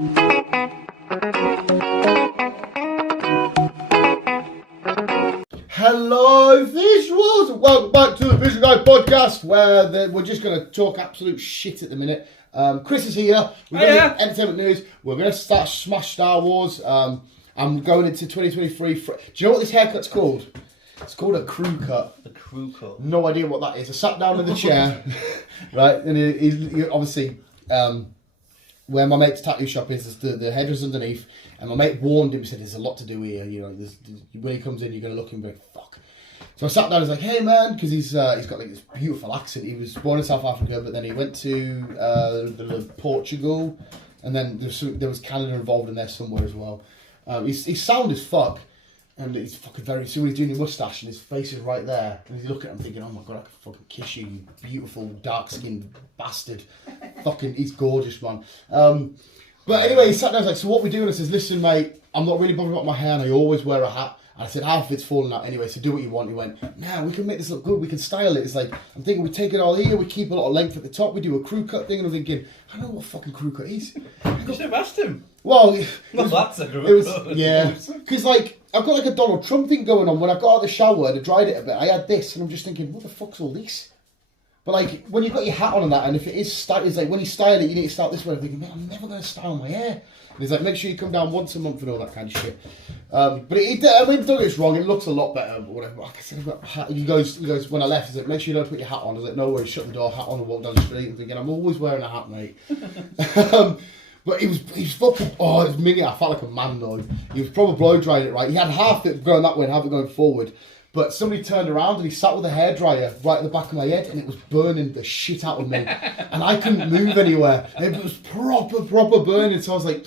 Hello, visuals, and welcome back to the Visual Guy podcast, where we're just going to talk absolute shit at the minute. Chris is here. We're going to entertainment news. We're going to start Smash Star Wars. I'm going into 2023. Do you know what this haircut's called? It's called a crew cut. A crew cut. No idea what that is. I sat down in the chair, right, and he obviously where my mate's tattoo shop is, the header's underneath, and my mate warned him, said there's a lot to do here. You know, when he comes in, you're going to look and be like, fuck. So I sat down and was like, hey man, because he's got like this beautiful accent. He was born in South Africa, but then he went to Portugal, and then there was Canada involved in there somewhere as well. He's sound as fuck. And he's fucking so he's doing his moustache and his face is right there. And he's looking at him thinking, oh my god, I could fucking kiss you, you beautiful, dark-skinned bastard. Fucking, he's gorgeous, man. But anyway, he sat down and was like, so what we're doing? I says, listen, mate, I'm not really bothered about my hair and I always wear a hat. And I said, half of it's falling out anyway, so do what you want. He went, nah, we can make this look good, we can style it. It's like, I'm thinking we take it all here, we keep a lot of length at the top, we do a crew cut thing, and I'm thinking, I don't know what fucking crew cut is. You should have asked him. Well, that's a crew cut. Yeah, because like, I've got like a Donald Trump thing going on. When I got out of the shower and I dried it a bit, I had this, and I'm just thinking, what the fuck's all this? But like, when you've got your hat on and that, and if it is style, it's like, when you style it, you need to start this way. I'm thinking, man, I'm never going to style my hair. And he's like, make sure you come down once a month and all that kind of shit. But I mean, don't get us wrong, it looks a lot better, but whatever. Like I said, I've got a hat. He goes, when I left, he's like, make sure you don't put your hat on. I was like, no worries, shut the door, hat on, and walk down the street. I'm thinking, I'm always wearing a hat, mate. But he was fucking, it was minging. I felt like a man though. He was probably blow drying it, right? He had half it going that way and half it going forward. But somebody turned around and he sat with a hairdryer right at the back of my head and it was burning the shit out of me. And I couldn't move anywhere. It was proper burning. So I was like,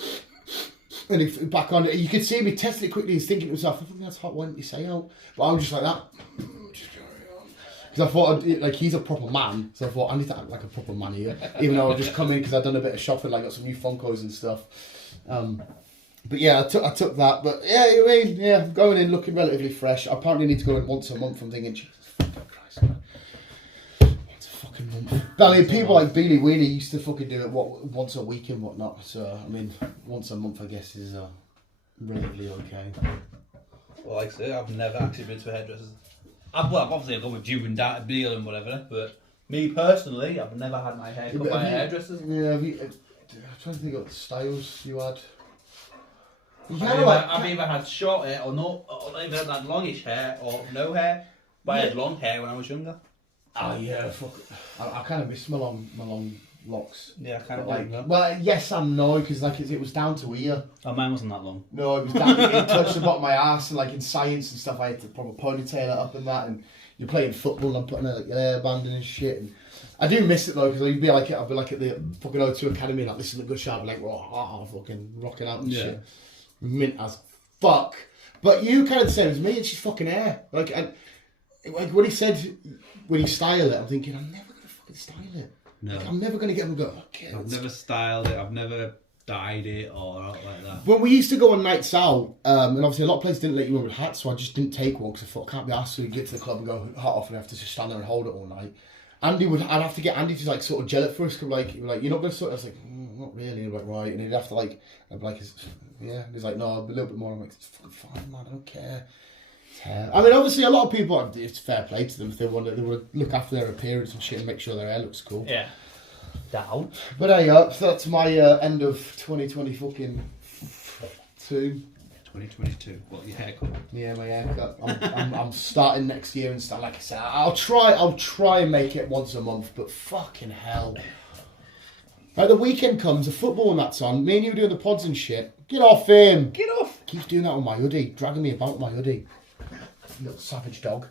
and he back on it. You could see me testing it quickly. He's thinking to himself, I think that's hot, why didn't you say out? But I was just like that. Because I thought, like, he's a proper man, so I thought, I need to act like a proper man here. Even though I just come in because I'd done a bit of shopping, like, got some new Funkos and stuff. But yeah, I took that. But yeah, I mean, yeah, going in looking relatively fresh. I apparently need to go in once a month. I'm thinking, Jesus fucking Christ, man. Once a fucking month. But people like Beanie Weenie used to fucking do it once a week and whatnot. So, I mean, once a month, I guess, is relatively okay. Well, like I say, I've never actually been to a hairdresser's. Obviously I've gone with you and that deal and whatever, but me personally, I've never had my hair cut by a hairdresser. Yeah, I'm trying to think of the styles you had. I've either had short hair or I've either had longish hair or no hair, but I had long hair when I was younger. Oh yeah, fuck. I kind of miss my long locks. Yeah, I kind of like that. Well, yes and no, because like it was down to here. Oh, mine wasn't that long. No, it was down. It touched the bottom of my ass, and like in science and stuff, I had to probably ponytail it up and that. And you're playing football, and I'm putting like, an airband and shit. And I do miss it though, because I'd be like at the fucking O2 Academy, and like this is a good shot, I'd be like, fucking rocking out and shit, mint as fuck. But you kind of the same as me. It's just fucking hair. Like when he said when he styled it, I'm thinking I'm never gonna fucking style it. No. Like, I'm never going to get them go, okay. I've never styled it, I've never dyed it or like that. When we used to go on nights out, and obviously a lot of places didn't let you in with hats, so I just didn't take one because I thought I can't be asked to get to the club and go hat off and have to just stand there and hold it all night. I'd have to get Andy to like sort of gel it for us, because like you're not going to sort of, I was like, not really, I'm like, right, and he'd have to like, I'd be like, yeah, he's like, no, a little bit more, I'm like, it's fucking fine, man, I don't care. I mean, obviously, a lot of people, it's fair play to them if they want to look after their appearance and shit and make sure their hair looks cool. Yeah. Down. But hey, so that's my end of 2020 fucking 2022. What, your haircut? Yeah, my haircut. I'm starting next year and stuff. Like I said, I'll try and make it once a month, but fucking hell. Like the weekend comes, the football and that's on. Me and you doing the pods and shit. Get off him. Get off. Keeps doing that with my hoodie, dragging me about my hoodie. Little savage dog.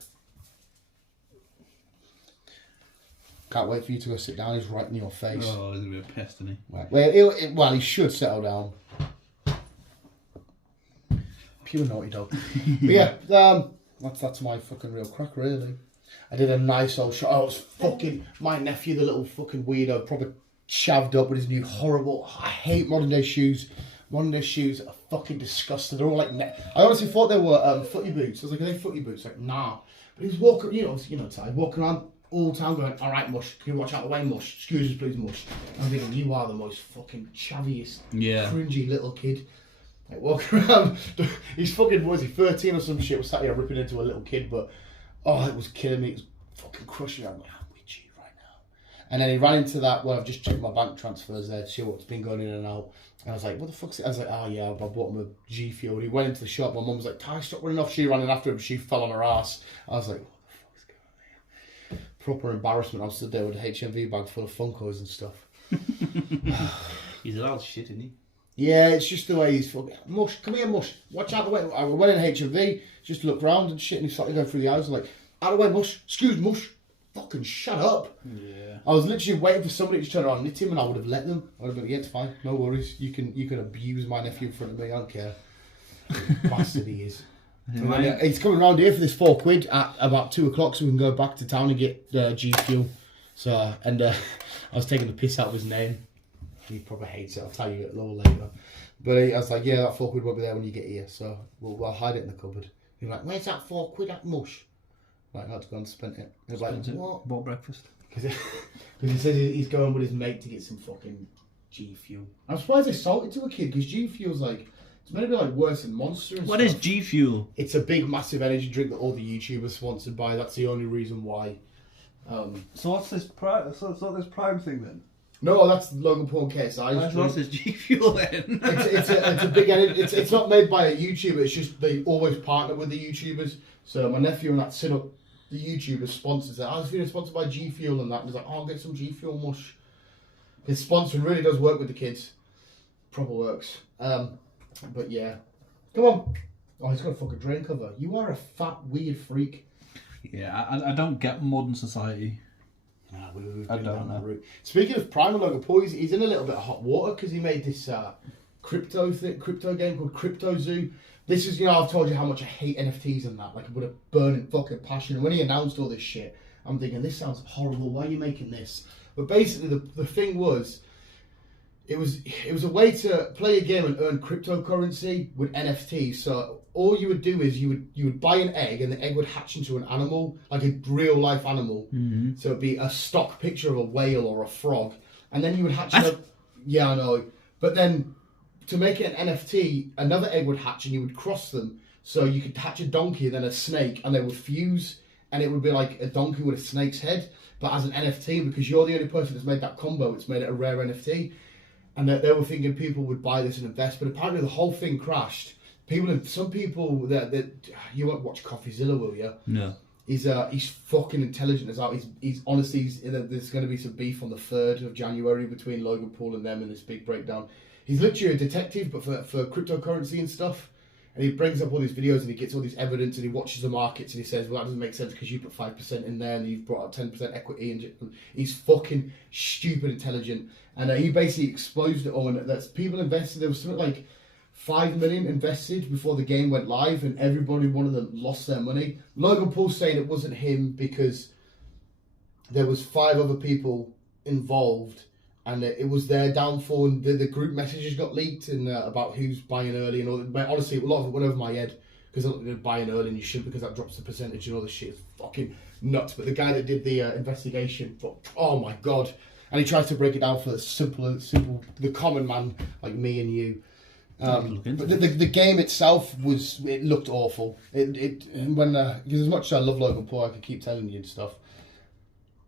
Can't wait for you to go sit down. He's right in your face. Oh, he's a bit of a pest, isn't he? Well, he should settle down. Pure naughty dog. But yeah, that's my fucking real crack, really. I did a nice old shot. I was fucking, my nephew, the little fucking weirdo, probably shaved up with his new horrible, I hate modern day shoes. Modern day shoes are fucking disgusting. They're all like, I honestly thought they were footy boots. I was like, are they footy boots? Like, nah. But he was walking, you know, he's walking around all the time going, all right, Mush, can you watch out the way, Mush? Excuse us, please, Mush. I'm thinking, you are the most fucking chavviest, cringy little kid. Like, walking around, he's fucking, was he, 13 or some shit, was sat here ripping into a little kid, but, oh, it was killing me. It was fucking crushing. I'm like, I'm with you right now. And then he ran into that, well, I've just checked my bank transfers there to see what's been going in and out. And I was like, what the fuck's it? I was like, oh yeah, I bought him a G Fuel. He went into the shop, my mum was like, Ty, stop running off. She ran in after him, she fell on her ass. I was like, what the fuck's going on here? Proper embarrassment. I was stood there with a HMV bag full of Funkos and stuff. He's allowed shit, isn't he? Yeah, it's just the way he's fucking. Mush, come here, Mush. Watch out the way. I went in HMV, just looked round and shit, and he started going through the house. I'm like, out of the way, Mush. Excuse Mush. Fucking shut up. Yeah. I was literally waiting for somebody to turn around and hit him, and I would have let them. I would have been, yeah, it's fine. No worries. You can abuse my nephew in front of me. I don't care. Bastard he is. So then, he's coming around here for this £4 at about 2 o'clock, so we can go back to town and get G Fuel. So, and I was taking the piss out of his name. He probably hates it. I'll tell you a little later. But I was like, yeah, that £4 won't be there when you get here, so we'll hide it in the cupboard. He's like, where's that £4 at, Mush? Like, I had to go and spend it. I was like, what? Bought breakfast. Because he says he's going with his mate to get some fucking G Fuel. I'm surprised they sold it to a kid, because G Fuel's like, it's meant to be like worse than Monster and What stuff. is G Fuel? It's a big, massive energy drink that all the YouTubers sponsored by. That's the only reason why. So what's this Prime? So it's not this Prime thing then? No, that's Logan Paul and KSI. What's this G Fuel then? it's a big energy. It's not made by a YouTuber. It's just they always partner with the YouTubers. So my nephew and that set up the YouTubers sponsors it. I was feeling sponsored by G Fuel and that. And he's like, oh, I'll get some G Fuel Mush. His sponsoring really does work with the kids. Proper works. But yeah, come on. Oh, he's got a fucking drain cover. You are a fat weird freak. Yeah, I don't get modern society. Nah, I don't know. Route. Speaking of Prime and Logan Paul, he's in a little bit of hot water because he made this crypto game called Crypto Zoo. This is, I've told you how much I hate NFTs and that, like with a burning fucking passion. And when he announced all this shit, I'm thinking, this sounds horrible. Why are you making this? But basically, the thing was, it was a way to play a game and earn cryptocurrency with NFTs. So all you would do is you would buy an egg, and the egg would hatch into an animal, like a real life animal. Mm-hmm. So it'd be a stock picture of a whale or a frog, and then you would hatch. Yeah, I know. But then to make it an NFT, another egg would hatch, and you would cross them. So you could hatch a donkey and then a snake, and they would fuse, and it would be like a donkey with a snake's head, but as an NFT, because you're the only person that's made that combo. It's made it a rare NFT. And they were thinking people would buy this and invest, but apparently the whole thing crashed. Some people that you won't watch CoffeeZilla, will you? No. He's fucking intelligent as hell. He's honestly, there's going to be some beef on the 3rd of January between Logan Paul and them in this big breakdown. He's literally a detective, but for cryptocurrency and stuff. And he brings up all these videos and he gets all this evidence and he watches the markets and he says, well, that doesn't make sense because you put 5% in there and you've brought out 10% equity. And he's fucking stupid intelligent. And he basically exposed it all. And that's people invested. There was something like 5 million invested before the game went live, and everybody, one of them, lost their money. Logan Paul saying it wasn't him because there was 5 other people involved. And it was their downfall, and the group messages got leaked and about who's buying early and all that. But honestly, a lot of it went over my head because they're buying early and you shouldn't, because that drops the percentage and all this shit. Is fucking nuts. But the guy that did the investigation, oh my god. And he tries to break it down for the simple, the common man like me and you. But the game itself it looked awful. Because as much as I love Logan Paul, I could keep telling you and stuff.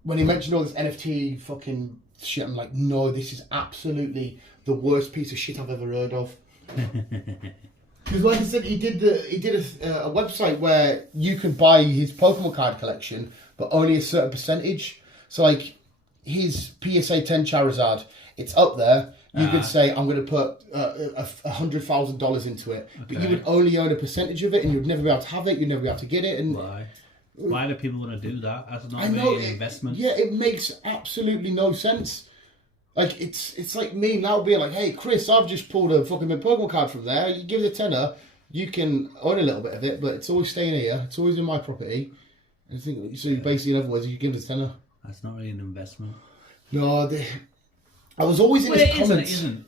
When he mentioned all this NFT fucking shit, I'm like, no, this is absolutely the worst piece of shit I've ever heard of. Because like I said, he did a website where you can buy his Pokemon card collection, but only a certain percentage. So like his PSA 10 Charizard, it's up there. You could say, I'm going to put $100,000 into it, but you would only own a percentage of it, and you'd never be able to have it. You'd never be able to get it. And why do people want to do that? That's not really an investment. Yeah, it makes absolutely no sense. Like, it's like me now being like, hey, Chris, I've just pulled a fucking Pokemon card from there. You give it a tenner, you can own a little bit of it, but it's always staying here. It's always in my property. And so basically, in other words, you give it a tenner. That's not really an investment. No, I was always in his comments. It isn't.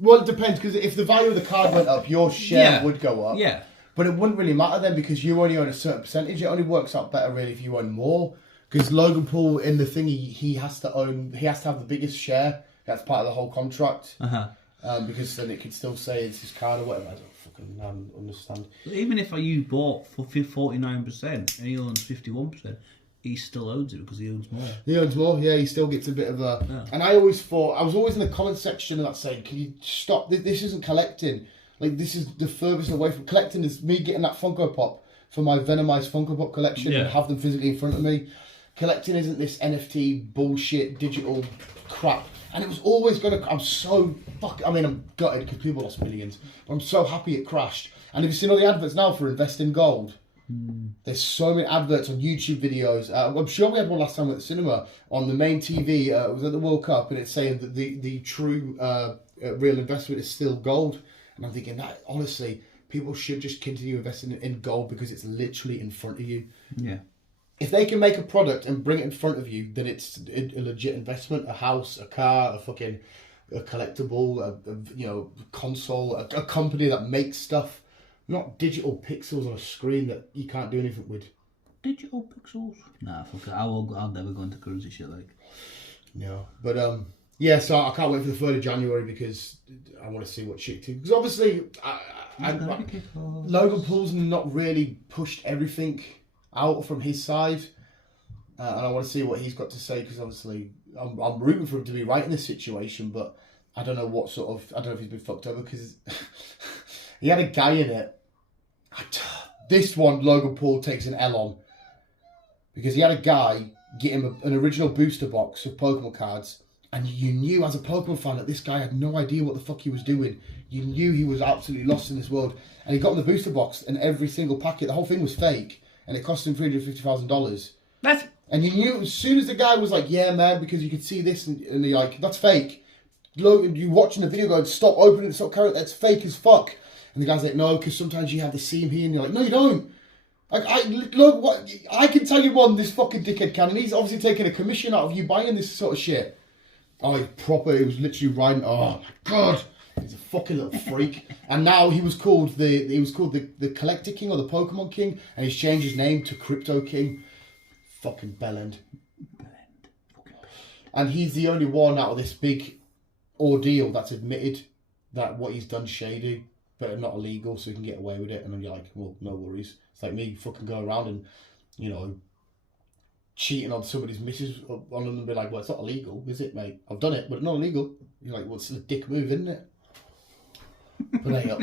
Well, it depends, because if the value of the card went up, your share would go up. Yeah. But it wouldn't really matter then, because you only own a certain percentage. It only works out better really if you own more. Because Logan Paul in the thing, he has to have the biggest share. That's part of the whole contract. Because then it could still say it's his card or whatever. I don't fucking understand. But even if you bought for 49% and he owns 51%, he still owns it because he owns more. He owns more, yeah. He still gets a bit of a. Yeah. And I was always in the comment section of that saying, "Can you stop? This isn't collecting. Like this is the furthest away from collecting. Is me getting that Funko Pop for my Venomized Funko Pop collection and have them physically in front of me. Collecting isn't this NFT bullshit digital crap." And it was always gonna. I'm gutted because people lost millions. But I'm so happy it crashed. And have you seen all the adverts now for invest in gold? There's so many adverts on YouTube videos. I'm sure we had one last time at the cinema on the main TV. It was at the World Cup, and it's saying that the true real investment is still gold. And I'm thinking that honestly, people should just continue investing in gold because it's literally in front of you. Yeah. If they can make a product and bring it in front of you, then it's a legit investment. A house, a car, a collectible, a console, a company that makes stuff. Not digital pixels on a screen that you can't do anything with. Digital pixels? Nah, fuck it. I'll never go into currency shit like. No, but yeah. So I can't wait for the 3rd of January because I want to see what shit too. Because obviously, Logan Paul's not really pushed everything out from his side, and I want to see what he's got to say because obviously I'm rooting for him to be right in this situation, but I don't know I don't know if he's been fucked over because he had a guy in it. This one, Logan Paul takes an L on because he had a guy get him an original booster box of Pokemon cards, and you knew as a Pokemon fan that this guy had no idea what the fuck he was doing. You knew he was absolutely lost in this world, and he got him the booster box, and every single packet, the whole thing was fake, and it cost him $350,000. And you knew as soon as the guy was like, "Yeah, man," because you could see this, and you're like, "That's fake." Logan, you watching the video going, "Stop opening it, stop carrying it. That's fake as fuck." And the guy's like, "No, because sometimes you have the seam here," and you're like, "No, you don't." Like, I can tell you one, this fucking dickhead can, and he's obviously taking a commission out of you buying this sort of shit. Oh, he's proper. He was literally riding. Oh my god, he's a fucking little freak. And now he was called the Collector King or the Pokemon King, and he's changed his name to Crypto King. Fucking bellend. And he's the only one out of this big ordeal that's admitted that what he's done shady, but not illegal, so he can get away with it. And then you're like, well, no worries. It's like me fucking going around and, cheating on somebody's missus on them and be like, well, it's not illegal, is it, mate? I've done it, but it's not illegal. You're like, well, it's a dick move, isn't it? But hey,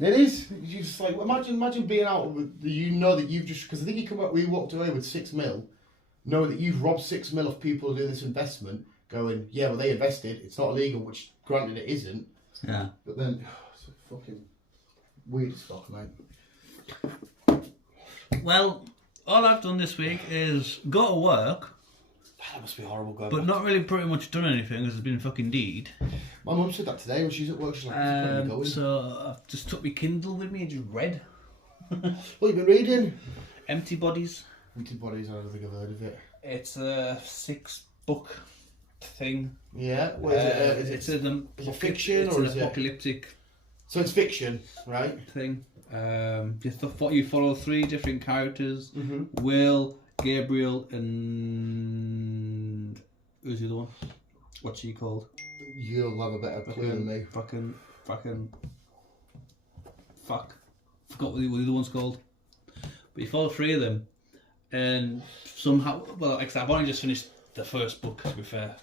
it is. You just like, imagine being out with, that you've just, because I think we walked away with 6 mil, knowing that you've robbed 6 mil of people doing this investment, going, yeah, well, they invested, it's not illegal, which granted it isn't. Yeah. But then, it's fucking weird as fuck, mate. Well, all I've done this week is go to work. That must be horrible going but back. not really pretty much done anything because it's been fucking deed. My mum said that today when she's at work. She's like, "Where are you going?" So I've just took my Kindle with me and just read. What have you been reading? Empty Bodies. Empty Bodies, I don't think I've heard of it. It's a 6-book thing. Yeah? What is it? Is it fiction or is it apocalyptic? So it's fiction, right? Thing. You follow 3 different characters: Will, Gabriel, and who's the other one? What's she called? You'll have a better clue than me. Fucking. Fuck. Forgot what the other one's called. But you follow 3 of them, and somehow, well, I've only just finished the first book, to be fair.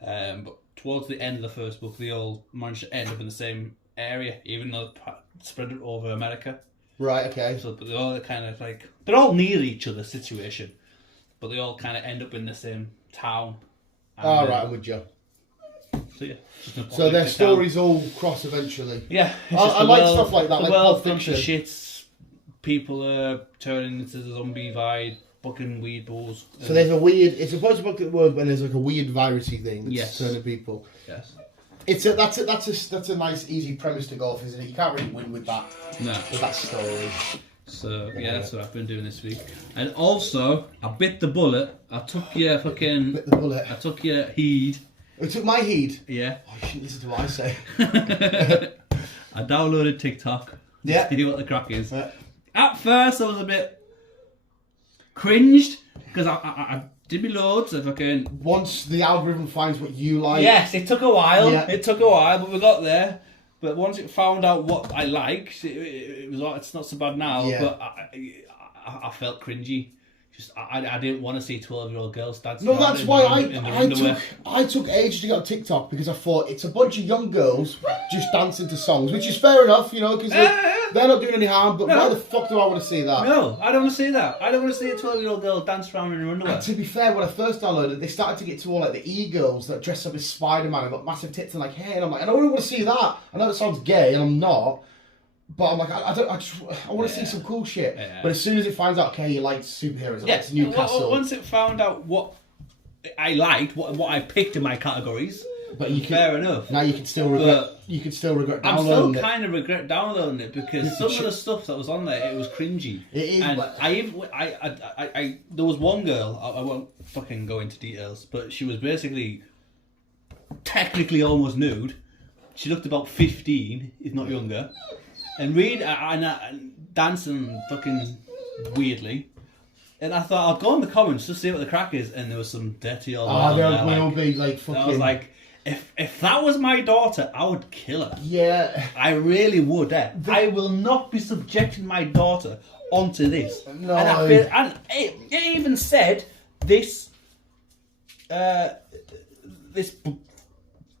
But towards the end of the first book, they all managed to end up in the same area, even though they're spread it over America. Right, okay. So, but they're all kind of like, they're all near each other situation, but they all kind of end up in the same town. Right, I'm with you. So yeah. So their stories all cross eventually. Yeah. I like stuff like that, the like world's Pulp gone to Fiction. shits. People are turning into the zombie vibe, fucking weed balls. So there's a weird, it's a post-apocalyptic world when there's like a weird virusy thing that's Yes. turning people. Yes. That's a nice easy premise to go off, isn't it? You can't really win with that. No. With that story. So yeah, that's what I've been doing this week. And also, I bit the bullet. I took your fucking. Bit the bullet. I took your heed. It took my heed. Yeah. Oh, you shouldn't listen to what I say. I downloaded TikTok. Yeah. See what the crack is. Yeah. At first, I was a bit. cringed because I did me loads of fucking. Once the algorithm finds what you like. Yes, it took a while. Yeah. It took a while, but we got there. But once it found out what I liked, it was like, it's not so bad now. Yeah. But I felt cringy. Just I didn't want to see 12-year-old girls dancing. No, that's why I I took ages to get on TikTok because I thought it's a bunch of young girls just dancing to songs, which is fair enough, you know, because they're not doing any harm. But why the fuck do I want to see that? No, I don't want to see that. I don't want to see a 12-year-old girl dance around in her underwear. And to be fair, when I first downloaded, they started to get to all like the e-girls that dress up as Spider-Man and got massive tits and like hair, and I'm like, I don't really want to see that. I know it sounds gay, and I'm not. But I'm like, I want to see some cool shit. Yeah. But as soon as it finds out, okay, you like superheroes, it likes Newcastle. Once it found out what I liked, what I picked in my categories, but fair enough. Now you can still regret. You can still regret downloading it. I'm still kind of regret downloading it because some of the stuff that was on there, it was cringy. It is. And I there was one girl. I won't fucking go into details, but she was basically technically almost nude. She looked about 15, if not younger. And dancing fucking weirdly. And I thought, I'll go in the comments to see what the crack is. And there was some dirty old... there will be like fucking... I was like, if that was my daughter, I would kill her. Yeah. I really would. I will not be subjecting my daughter onto this. No. And it even said this... this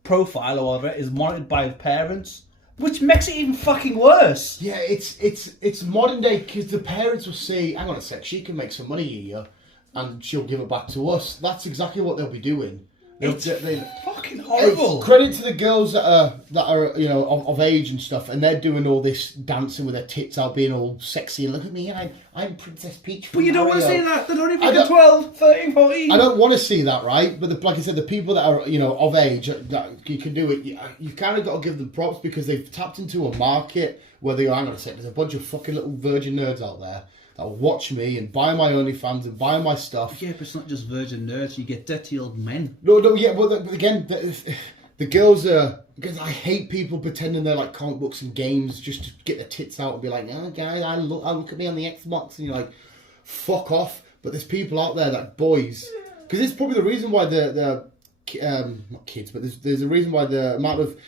profile or whatever is monitored by parents. Which makes it even fucking worse. Yeah, it's modern day because the parents will say, hang on a sec, she can make some money here and she'll give it back to us. That's exactly what they'll be doing. It's fucking horrible. Credit to the girls that are you know of age and stuff, and they're doing all this dancing with their tits out, being all sexy and look at me, I'm Princess Peach. But you don't want to see that. They're not even 12, 13, 14. I don't want to see that, right? But like I said, the people that are of age that you can do it. You kind of got to give them props because they've tapped into a market where they hang on a sec. There's a bunch of fucking little virgin nerds out there that'll watch me and buy my OnlyFans and buy my stuff. Yeah, but it's not just virgin nerds. You get dirty old men. No, yeah, but again, the girls are... Because I hate people pretending they're like comic books and games just to get their tits out and be like, oh, guys, I look at me on the Xbox. And you're like, fuck off. But there's people out there that boys... Because it's probably the reason why the not kids, but there's a reason why the amount of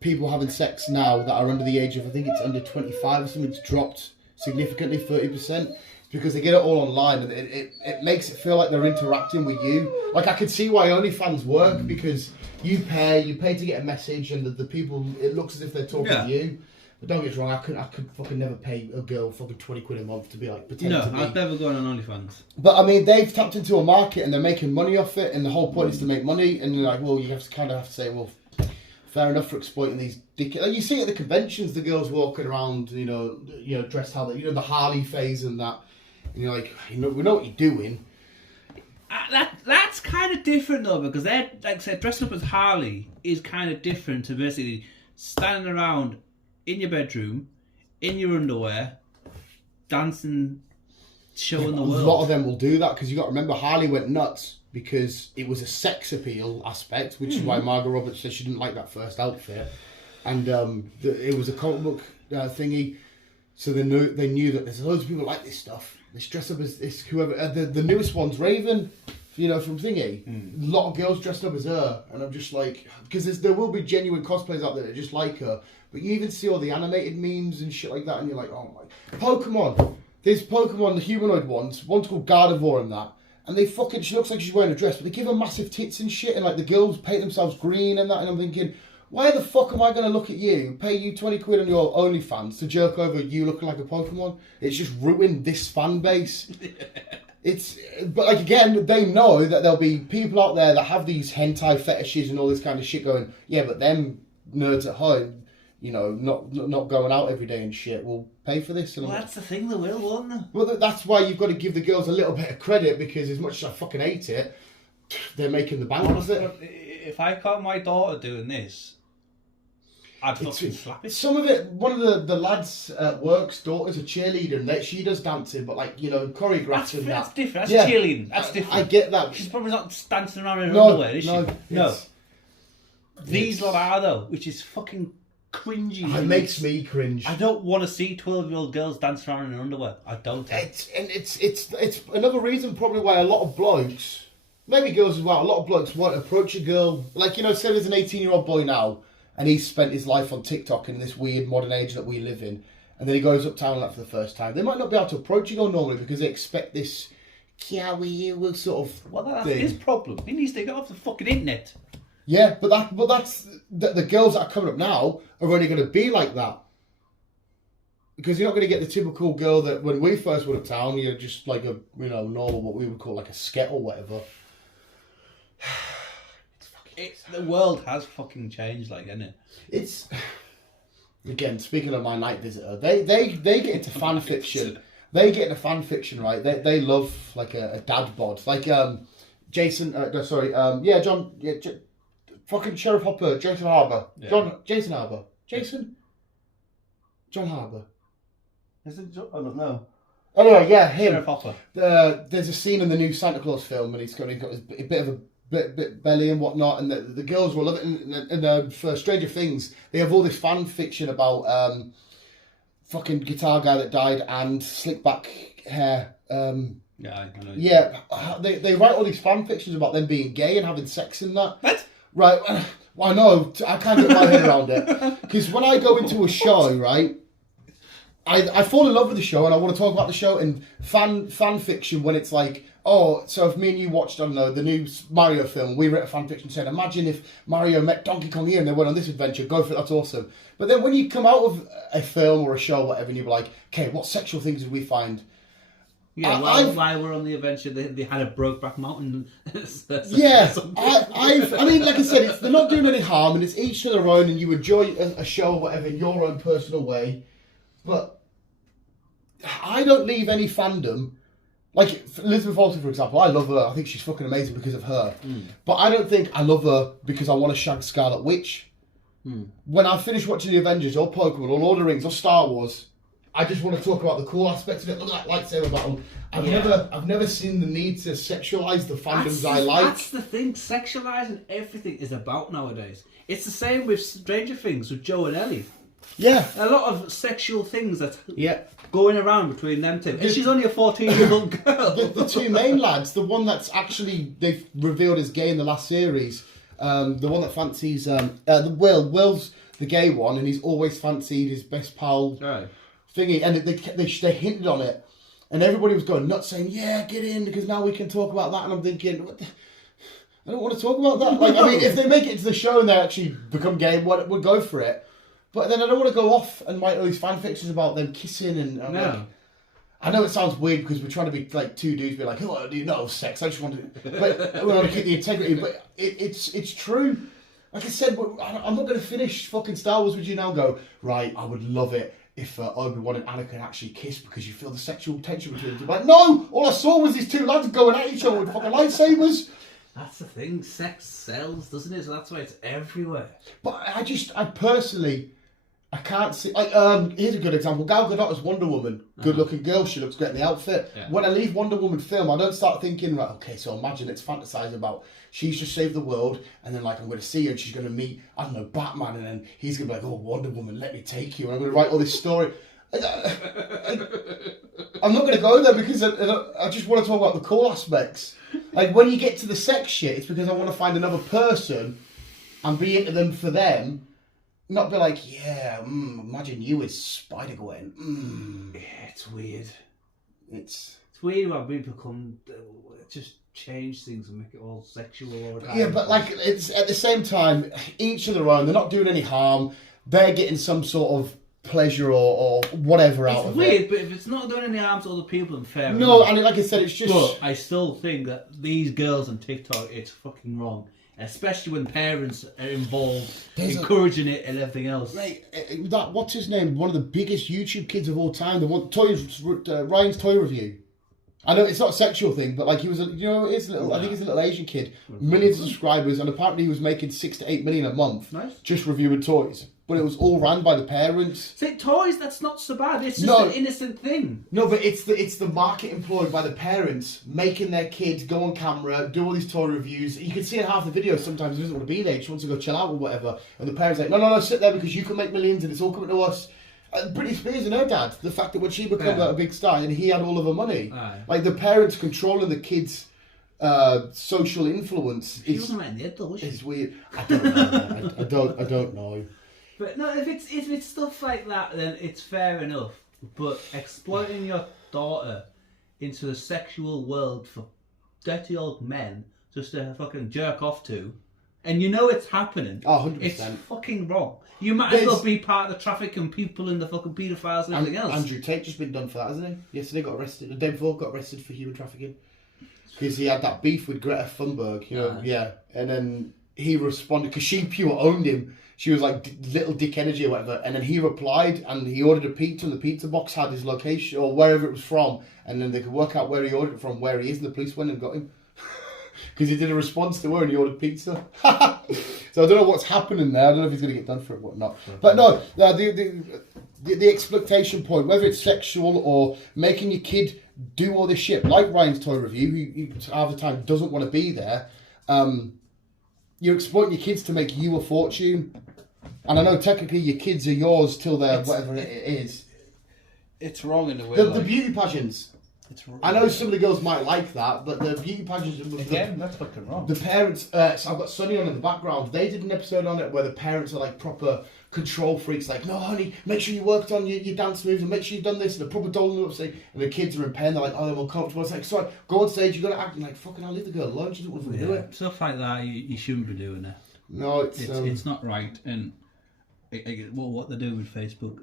people having sex now that are under the age of, I think it's under 25 or something, it's dropped significantly, 30%. Because they get it all online and it makes it feel like they're interacting with you. Like I can see why OnlyFans work because you pay to get a message and the people, it looks as if they're talking to you. But don't get me wrong, I could fucking never pay a girl fucking 20 quid a month to be like pretending to me. No, I've never gone on OnlyFans. But I mean, they've tapped into a market and they're making money off it, and the whole point is to make money. And you're like, well, you have to say, well, fair enough for exploiting these dickheads. Like you see at the conventions, the girls walking around, you know, dressed how they, the Harley phase and that. And you're like, we know what you're doing. That's kind of different though, because they're, like I said, dressing up as Harley is kind of different to basically standing around in your bedroom, in your underwear, dancing, showing the world. A lot of them will do that because you got to remember Harley went nuts because it was a sex appeal aspect, which is why Margot Roberts said she didn't like that first outfit, and it was a comic book thingy. So they knew that there's loads of people like this stuff. They dress up as this whoever. The newest one's Raven, from Thingy. A lot of girls dressed up as her, and I'm just like, because there will be genuine cosplays out there that are just like her. But you even see all the animated memes and shit like that, and you're like, oh my. Pokemon. There's Pokemon, the humanoid ones. One's called Gardevoir and that. And she looks like she's wearing a dress, but they give her massive tits and shit, and like the girls paint themselves green and that, and I'm thinking, why the fuck am I going to look at you, pay you 20 quid on your OnlyFans to jerk over you looking like a Pokemon? It's just ruined this fan base. But like again, they know that there'll be people out there that have these hentai fetishes and all this kind of shit going, yeah, but them nerds at home, not going out every day and shit, will pay for this. And that's the thing, they will, won't they? Well, that's why you've got to give the girls a little bit of credit, because as much as I fucking hate it, they're making the bank off it. If I caught my daughter doing this, I'd fucking slap it. Some of it, one of the lads at work's daughter's a cheerleader, and she does dancing, but choreographed and that. That's different. That's cheerleading. That's different. I get that. She's probably not dancing around in her underwear, is she? No. These lot are though, which is fucking cringy. It makes me cringe. I don't want to see 12-year-old girls dancing around in underwear. I don't. It's another reason probably why a lot of blokes, maybe girls as well, a lot of blokes won't approach a girl. Like, you know, say there's an 18-year-old boy now and he's spent his life on TikTok in this weird modern age that we live in, and then he goes uptown like for the first time. They might not be able to approach a girl normally because they expect this, yeah, we will sort of. Well, that's thing. his problem. He needs to get off the fucking internet. Yeah, but that's the girls that are coming up now are only going to be like that. Because you're not going to get the typical girl that when we first went uptown, you're just like a, you know, normal, what we would call like a sket or whatever. The world has fucking changed, like, isn't it? It's, again, speaking of my night visitor, they get into fan fiction. They get into fan fiction, right? They love like a dad bod, like Jason. John. Yeah, fucking Sheriff Hopper, Jason Harbour, yeah. John Harbour. Is it? I don't know. Anyway, yeah, him. Sheriff Hopper. There's a scene in the new Santa Claus film, and he's got a bit of a bit belly and whatnot, and the girls will love it. And for Stranger Things, they have all this fan fiction about fucking guitar guy that died and slick back hair. Yeah, I know. Yeah, they write all these fan fictions about them being gay and having sex and that. What? Right, well, I know, I can't get my head around it. Because when I go into a show, right, I fall in love with the show and I want to talk about the show, and fan fiction when it's like, oh, so if me and you watched, I don't know, the new Mario film, we wrote a fan fiction saying, imagine if Mario met Donkey Kong here and they went on this adventure, go for it, that's awesome. But then when you come out of a film or a show or whatever and you're like, okay, what sexual things did we find? Yeah, while we're on the adventure, they had a Brokeback Mountain. Yeah, I mean, like I said, they're not doing any harm, and it's each to their own, and you enjoy a show or whatever in your own personal way. But I don't leave any fandom. Like Elizabeth Olsen, for example, I love her. I think she's fucking amazing because of her. But I don't think I love her because I want to shag Scarlet Witch. When I finish watching the Avengers or Pokemon or Lord of the Rings or Star Wars, I just want to talk about the cool aspects of it. Look at that lightsaber battle. I've never seen the need to sexualize the fandoms I like. That's the thing. Sexualizing everything is about nowadays. It's the same with Stranger Things with Joe and Ellie. Yeah, a lot of sexual things that going around between them two. And she's only a 14-year-old girl. The two main lads, the one that's actually they've revealed is gay in the last series. The one that fancies Will's the gay one, and he's always fancied his best pal. Right. Thingy, and they hinted on it, and everybody was going nuts saying, yeah, get in, because now we can talk about that. And I'm thinking, I don't want to talk about that. Like, I mean, if they make it to the show and they actually become gay, we'll go for it. But then I don't want to go off and write all these fan fictions about them kissing and like, I know it sounds weird because we're trying to be like two dudes, be like, oh, do you know sex? I just want to, but we want to keep the integrity. But it's true. Like I said, I'm not going to finish fucking Star Wars with you now. And go right. I would love it if Obi-Wan and Anakin actually kiss because you feel the sexual tension between them. Like, no! All I saw was these two lads going at each other with fucking lightsabers. That's the thing. Sex sells, doesn't it? So that's why it's everywhere. But I personally, I can't see. Like, here's a good example. Gal Gadot as Wonder Woman. Good-looking girl. She looks great in the outfit. Yeah. When I leave Wonder Woman film, I don't start thinking, right, okay, so imagine it's fantasizing about she's just saved the world, and then like I'm going to see her, and she's going to meet, I don't know, Batman, and then he's going to be like, oh, Wonder Woman, let me take you, and I'm going to write all this story. I'm not going to go there because I just want to talk about the cool aspects. Like when you get to the sex shit, it's because I want to find another person and be into them for them. Not be like, yeah, imagine you with Spider-Gwen. Yeah, it's weird. It's weird when people come, just change things and make it all sexual all the time. Yeah, but like, it's at the same time, each of their own, they're not doing any harm. They're getting some sort of pleasure or whatever out of it. It's weird, but if it's not doing any harm to other people, then fair enough. No, and like I said, it's just... But I still think that these girls on TikTok, it's fucking wrong. Especially when parents are involved, encouraging it and everything else. Right, what's his name? One of the biggest YouTube kids of all time. The one Ryan's Toy Review. I know it's not a sexual thing, but like he was, I think he's a little Asian kid, millions of subscribers, and apparently he was making 6 to 8 million a month, just reviewing toys. but it was all ran by the parents. See, toys, that's not so bad. It's just No. an innocent thing. No, but it's the market employed by the parents making their kids go on camera, do all these toy reviews. You can see in half the videos sometimes he doesn't want to be there, he just wants to go chill out or whatever. And the parents are like, no, sit there because you can make millions and it's all coming to us. Britney Spears and her dad, the fact that when she became a big star and he had all of her money, like the parents controlling the kids' social influence is weird. I don't know. I don't know. But no, if it's stuff like that, then it's fair enough. But exploiting your daughter into a sexual world for dirty old men just to fucking jerk off to, and you know it's happening. Oh, 100%. It's fucking wrong. You might as well be part of the trafficking people and the fucking paedophiles and everything else. Andrew Tate just been done for that, hasn't he? Yesterday got arrested. The day before got arrested for human trafficking because he had that beef with Greta Thunberg. You know, yeah. And then he responded because she pure owned him. She was like little dick energy or whatever, and then he replied and he ordered a pizza and the pizza box had his location or wherever it was from, and then they could work out where he ordered it from, where he is, and the police went and got him because he did a response to her and he ordered pizza. So I don't know what's happening there. I don't know if he's going to get done for it or whatnot. But no, the exploitation point, whether it's sexual or making your kid do all this shit, like Ryan's toy review, who half the time doesn't want to be there. You're exploiting your kids to make you a fortune. And I know technically your kids are yours till they're whatever it is. It's wrong in a way. The beauty pageants. I know some of the girls might like that, but the beauty pageants... Again, that's fucking wrong. The parents... so I've got Sunny on in the background. They did an episode on it where the parents are like proper control freaks. Like, no, honey, make sure you worked on your dance moves and make sure you've done this. And the proper doling up saying... And the kids are in pain. They're like, oh, they're uncomfortable. It's like, sorry, go on stage. You've got to act. I'm like, fucking I'll leave the girl alone. She doesn't want to do it. Stuff like that, you shouldn't be doing it. No, it's not right. And well, what they're doing with Facebook,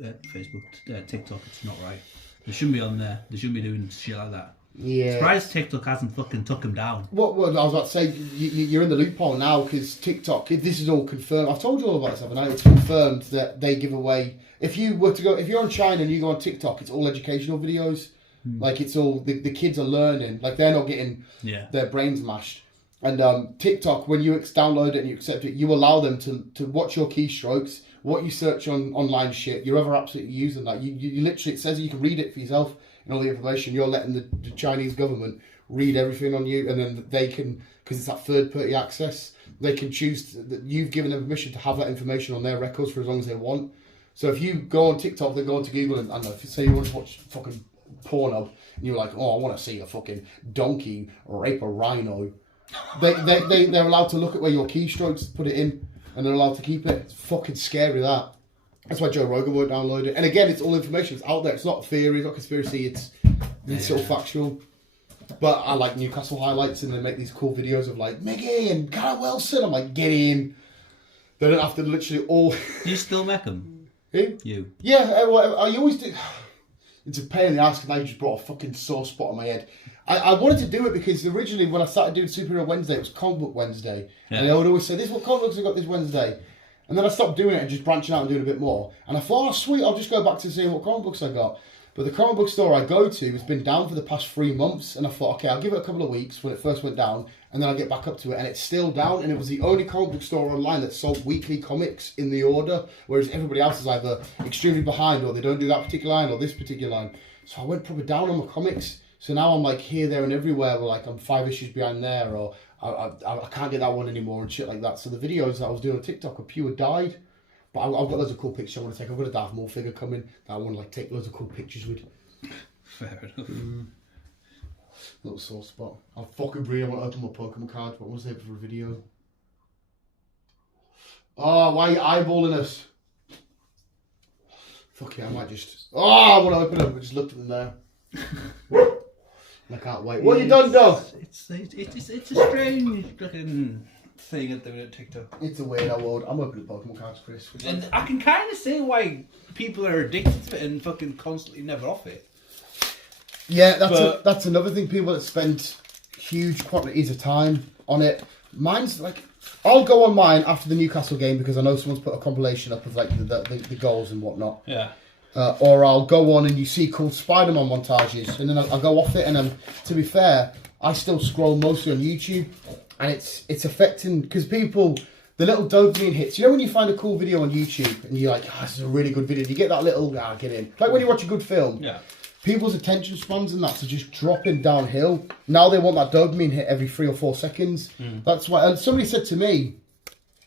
TikTok, it's not right. They shouldn't be on there. They shouldn't be doing shit like that. Yeah. Surprised TikTok hasn't fucking took him down. What I was about to say, you're in the loophole now because TikTok, this is all confirmed. I've told you all about this, haven't I? It's confirmed that they give away. If you're on China and you go on TikTok, it's all educational videos. Like it's all the kids are learning. Like they're not getting their brains mashed. And TikTok, when you download it and you accept it, you allow them to watch your keystrokes, what you search on online shit. You're ever absolutely using that. You literally, it says you can read it for yourself and all the information. You're letting the Chinese government read everything on you, and then they can, because it's that third-party access, they can choose that you've given them permission to have that information on their records for as long as they want. So if you go on TikTok, they go onto Google, and I don't know, if you say you want to watch fucking Pornhub, and you're like, oh, I want to see a fucking donkey rape a rhino, they're allowed to look at where your keystrokes put it in, and they're allowed to keep it. It's fucking scary, that. That's why Joe Rogan won't download it. And again, it's all information. It's out there. It's not theory. It's not conspiracy. It's sort of factual. But I like Newcastle highlights, and they make these cool videos of like Miggy and Garrett Wilson. I'm like, get in. They don't have to literally all. You still make them? Who? You? Yeah. I always do. It's a pain in the ass because now you just brought a fucking sore spot on my head. I wanted to do it because originally when I started doing Superhero Wednesday, it was Comic Book Wednesday. Yeah. And I would always say, this is what comic books I got this Wednesday. And then I stopped doing it and just branching out and doing a bit more. And I thought, oh sweet, I'll just go back to seeing what comic books I got. But the comic book store I go to has been down for the past 3 months. And I thought, okay, I'll give it a couple of weeks when it first went down. And then I'll get back up to it. And it's still down. And it was the only comic book store online that sold weekly comics in the order. Whereas everybody else is either extremely behind, or they don't do that particular line or this particular line. So I went probably down on my comics. So now I'm like here, there and everywhere. Where like I'm 5 issues behind there, or I can't get that one anymore and shit like that. So the videos that I was doing on TikTok were pure died. But I've got loads of cool pictures I want to take. I've got a Darth Maul figure coming that I want to like take loads of cool pictures with. Fair enough. Little sore spot. I'm fucking really want to open my Pokemon cards, but I want to save it for a video. Oh, why are you eyeballing us? Fuck yeah, I might just... Oh, I want to open them. I just looked at them there. I can't wait. What have you done, dog? It's a strange looking thing at the TikTok. It's a weird world. I'm opening Pokemon cards, Chris. And I can kind of see why people are addicted to it and fucking constantly never off it. Yeah, that's another thing. People that spend huge quantities of time on it. Mine's like, I'll go on mine after the Newcastle game because I know someone's put a compilation up of like the goals and whatnot. Yeah. Or I'll go on and you see cool Spider-Man montages, and then I'll go off it. And to be fair, I still scroll mostly on YouTube, and it's affecting because people the little dopamine hits. You know when you find a cool video on YouTube and you're like, this is a really good video. You get that little, get in. Like when you watch a good film. Yeah. People's attention spans and that are just dropping downhill. Now they want that dopamine hit every 3 or 4 seconds. That's why. And somebody said to me,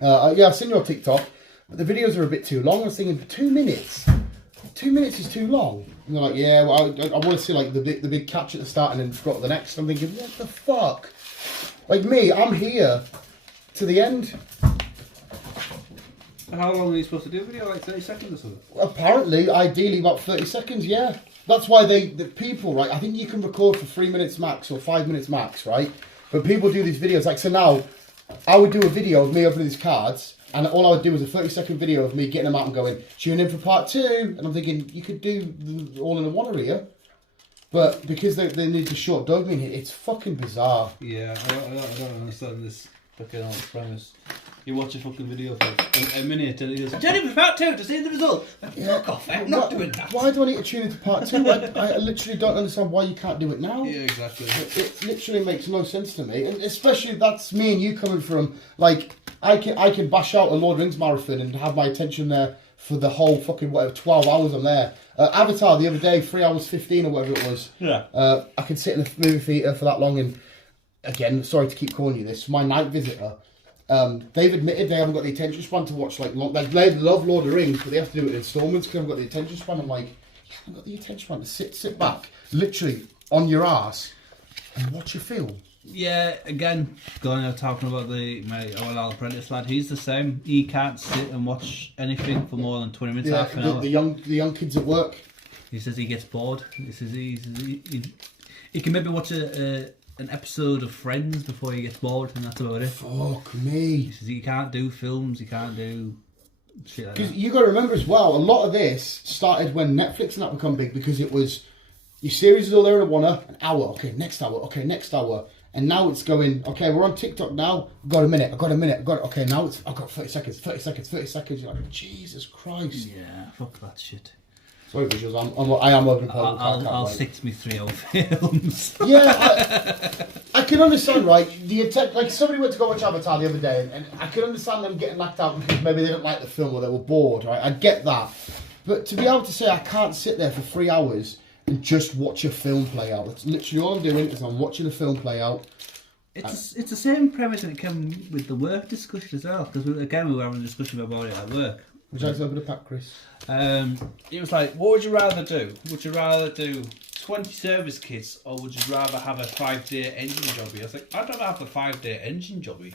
I've seen your TikTok, but the videos are a bit too long. I was thinking, 2 minutes? 2 minutes is too long. And they're like, yeah, well, I want to see like the big catch at the start and then drop the next. I'm thinking, what the fuck? Like me, I'm here to the end. And how long are you supposed to do a video? Like 30 seconds or something? Apparently, ideally about 30 seconds, yeah. That's why the people, right, I think you can record for 3 minutes max or 5 minutes max, right? But people do these videos, like, so now, I would do a video of me opening these cards, and all I would do was a 30-second video of me getting them out and going, tune in for part 2, and I'm thinking, you could do them all in a one here. But because they need the short dopamine hit, it's fucking bizarre. Yeah, I don't understand this fucking old premise. You watch a fucking video for a minute and it goes, tune in for part 2 to see the result. Fuck off, I'm not doing that. Why do I need to tune into part 2? I literally don't understand why you can't do it now. Yeah, exactly. It literally makes no sense to me. And especially that's me and you coming from, like, I can bash out a Lord of the Rings marathon and have my attention there for the whole fucking, 12 hours I'm there. Avatar the other day, 3 hours 15 or whatever it was. Yeah. I could sit in a movie theatre for that long and, again, sorry to keep calling you this, my night visitor, they've admitted they haven't got the attention span to watch like long. They love Lord of the Rings, but they have to do it in installments because they haven't got the attention span. I'm like, you haven't got the attention span to sit back, literally on your ass, and watch a film. Yeah, again, going out talking about our apprentice lad, he's the same. He can't sit and watch anything for more than 20 minutes, half an hour. The young kids at work. He says he gets bored. He says he can maybe watch an episode of Friends before he gets bored, and that's about it. Fuck me. He says he can't do films, he can't do shit like that. Because you got to remember as well, a lot of this started when Netflix and that become big because it was your series is all there in an hour, okay, next hour. And now it's going, okay, we're on TikTok now, I've got a minute, okay, now I've got 30 seconds. You're like, Jesus Christ. Yeah, fuck that shit. Sorry, visuals, I am open. I'll stick to me 3 hour films. Yeah, I can understand, right? Like somebody went to go watch Avatar the other day, and I can understand them getting knocked out because maybe they didn't like the film or they were bored, right? I get that. But to be able to say I can't sit there for 3 hours and just watch a film play out. That's literally all I'm doing is I'm watching a film play out. It's the same premise that came with the work discussion as well, because we were having a discussion about it at work. Would you like to open a pack, Chris? It was like, what would you rather do? Would you rather do 20 service kits, or would you rather have a 5-day engine jobby? I was like, I'd rather have a 5-day engine jobby.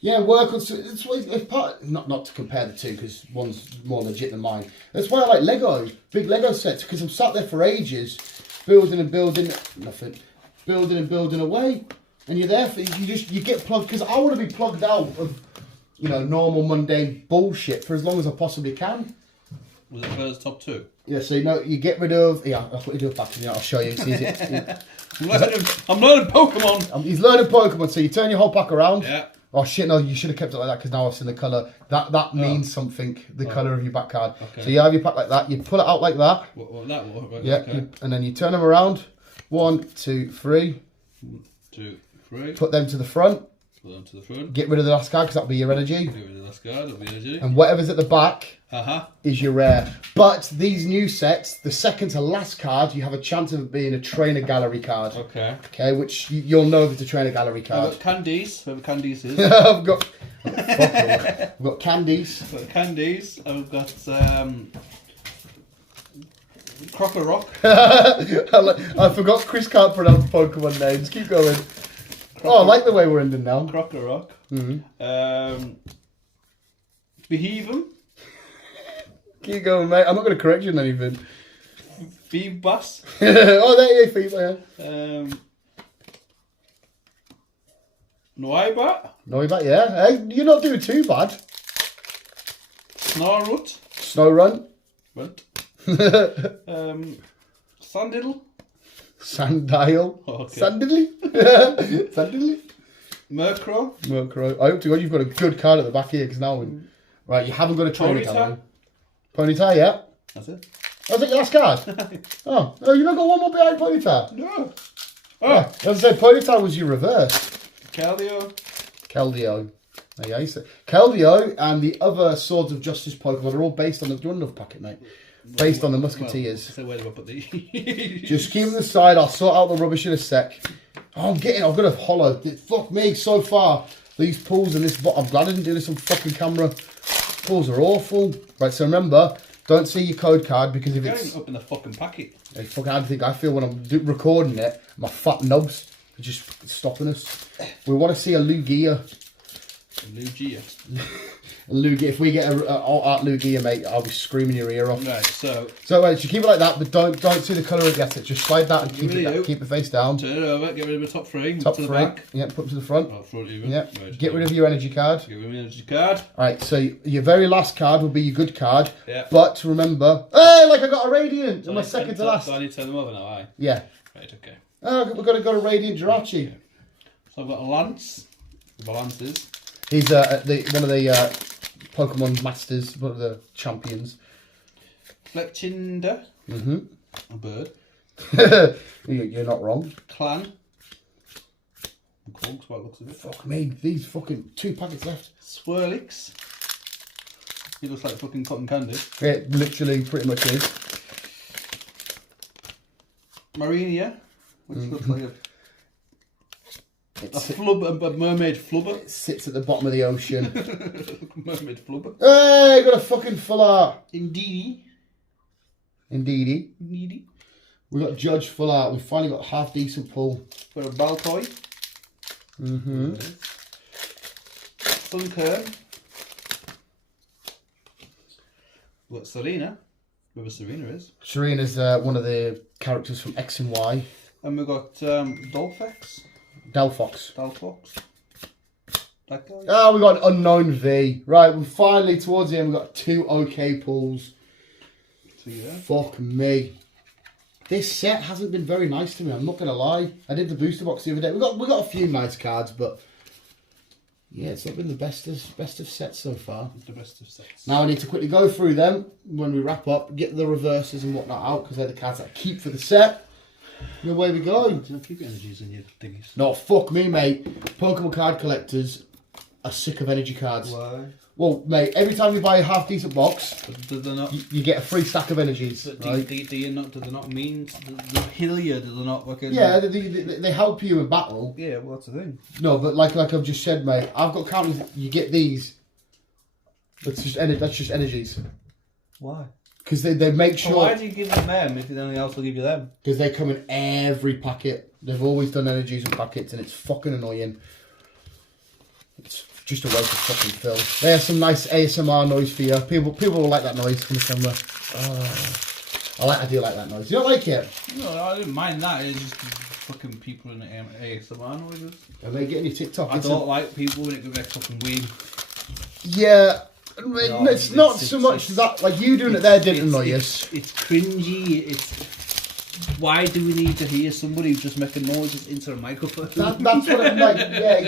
Yeah, work on. It's part. Not to compare the two because one's more legit than mine. That's why I like Lego, big Lego sets, because I'm sat there for ages, building nothing, building away, and you're there for you get plugged because I want to be plugged out of normal mundane bullshit for as long as I possibly can. Was it first top 2? Yeah, so you get rid of. Yeah, I'll put you do it back in. I'll show you. It's easy. I'm learning Pokemon. He's learning Pokemon, so you turn your whole pack around. Yeah. Oh shit! No, you should have kept it like that because now I've seen the colour. That means something. The colour of your back card. Okay. So you have your pack like that. You pull it out like that. What that? Right, yeah, okay. And then you turn them around. 1, 2, 3. 1, 2, 3. Put them to the front. Put them to the front. Get rid of the last card because that'll be your energy. Get rid of the last card. That'll be energy. And whatever's at the back Uh-huh. is your rare. But these new sets, the second to last card, you have a chance of it being a trainer gallery card. Okay. Okay, which you'll know if it's a trainer gallery card. I've got Candies. Whoever Candies is. I've got Candies. I've got Candies. I've got Crocker Rock. I forgot Chris can't pronounce Pokemon names. Keep going. I like the way we're ending now. Crocker Rock. Mm-hmm. Beheven. Keep going, mate. I'm not going to correct you on anything. Feebus. Oh, there you go, yeah. Noibat. Noibat, yeah. Hey, you're not doing too bad. Snarrut. Snow Run. Runt. Sandiddle. Sandile. Okay. Sandidley. Sandidley. Murkrow. I hope to God you've got a good card at the back here because now, right, you haven't got a trainer gallery. Ponyta, yeah. That's it. Oh, is that your last card? Oh, you've not got one more behind Ponyta? No. Oh. As I said, Ponyta was your reverse. Keldeo. Keldeo. There you go. Keldeo and the other Swords of Justice Pokemon are all based on the... Do you want another packet, mate? Based on the Musketeers. So where do I put the... Just keep them aside. I'll sort out the rubbish in a sec. Oh, I've got a hollow. Fuck me, so far. These pools and this... I'm glad I didn't do this on fucking camera. Pools are awful. Right, so remember, don't see your code card because if it's... up in the fucking packet. I feel when I'm recording it, my fat nubs are just stopping us. We want to see a Lugia. Lugia. Lugia. If we get a alt Lugia, mate, I'll be screaming your ear off. Right, so you keep it like that, but don't see the colour it gets it. Just slide that and keep it face down. turn it over, get rid of the top three. Top to the three. back. Yeah, put them to the front. Oh, front even. Yeah. Right, Get rid of your energy card. Get rid of the energy card. Alright, so your very last card will be your good card. Yeah. But remember, hey, like I got a Radiant in my second to last. So I need to turn them over now, aye? Yeah. Right, okay. Oh, we've got a Radiant Jirachi. So I've got a Lance. The Lances. He's one of the Pokemon Masters, one of the champions. Fletchinder. Mm-hmm. A bird. You're not wrong. Clan. Cool, what it looks of it. Fuck me, these fucking 2 packets left. Swirlix. He looks like fucking cotton candy. It literally pretty much is. Marinia, which looks like a mermaid flubber. It sits at the bottom of the ocean. Mermaid flubber. Hey, got a fucking full art. Indeedy. We got Judge full art. We finally got half decent pull. Got a Baltoy. Mm-hmm. Sunkern. We've got Serena. Whoever Serena is. Serena's one of the characters from X and Y. And we've got Dolphex. Delphox. That guy. Oh, we got an unknown V. Right, we finally, towards the end, we got 2 okay pulls. So, yeah. Fuck me. This set hasn't been very nice to me, I'm not going to lie. I did the booster box the other day. We got a few nice cards, but... Yeah, it's not been the best of sets so far. The best of sets. Now I need to quickly go through them when we wrap up, get the reverses and whatnot out, because they're the cards that I keep for the set. And away we go. Do you not keep your energies in your thingies? No, fuck me, mate. Pokemon card collectors are sick of energy cards. Why? Well, mate, every time you buy a half decent box, Do they not? you get a free stack of energies. Do Right? they not? Do they not mean? The heal you? Do they not? Like Yeah, they help you in battle. Yeah, well, that's the thing. No, but like I've just said, mate, I've got counters. You get these. That's just energies. Why? Because they make So why sure. do you give them if anyone else will give you them? Because they come in every packet. They've always done energies in packets, and it's fucking annoying. It's just a waste of fucking film. There's some nice ASMR noise for you. People will like that noise from the camera. I do like that noise. You don't like it? No, I didn't mind that. It's just fucking people in the ASMR noises. Are they getting your TikTok? I don't like people when it goes like fucking weird. Yeah. No, It's not so much it's- that, like you doing it there didn't annoy us. It's cringy. It's why do we need to hear somebody just making noises into a microphone? That's what I'm like. Yeah,